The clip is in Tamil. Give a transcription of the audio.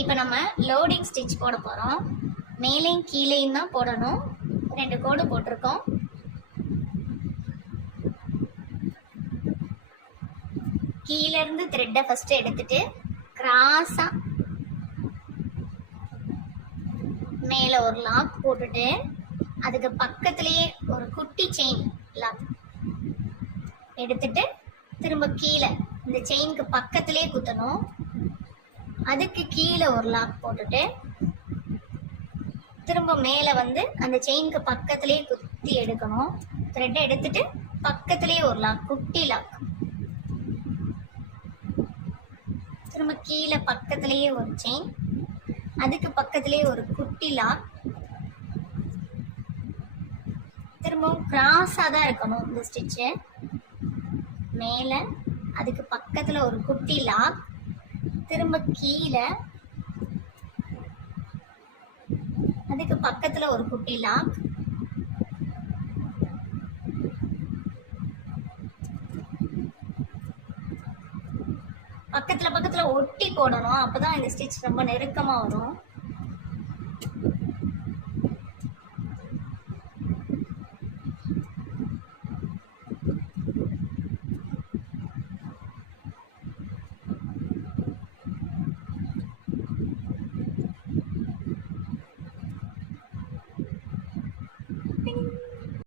இப்போ நம்ம லோடிங் ஸ்டிச் போட போகிறோம். மேலேயும் கீழேயும் தான் போடணும். 2 கோடு போட்டிருக்கோம். கீழே இருந்து த்ரெட்டை ஃபர்ஸ்ட் எடுத்துட்டு கிராஸா மேல ஒரு லாக் போட்டுட்டு அதுக்கு பக்கத்திலேயே ஒரு குட்டி செயின் லாக் எடுத்துட்டு திரும்ப கீழே இந்த செயினுக்கு பக்கத்திலேயே குத்தணும். அதுக்கு கீழே ஒரு லாக் போட்டுட்டு திரும்ப மேலே வந்து அந்த செயினுக்கு பக்கத்திலேயே குத்தி எடுக்கணும். த்ரெட்டை எடுத்துட்டு பக்கத்திலேயே ஒரு லாக், குட்டி லாக். திரும்ப கீழே பக்கத்திலேயே ஒரு செயின், அதுக்கு பக்கத்திலேயே ஒரு குட்டி லாக். திரும்பவும் கிராஸாக தான் இருக்கணும் இந்த ஸ்டிச்சு. மேலே அதுக்கு பக்கத்தில் ஒரு குட்டி லாக், திரும்ப கீழே அதுக்கு பக்கத்தில் ஒரு குட்டி லாக், பக்கத்தில் ஒட்டி போடணும். அப்போதான் இந்த ஸ்டிச் ரொம்ப நெருக்கமாக வரும்.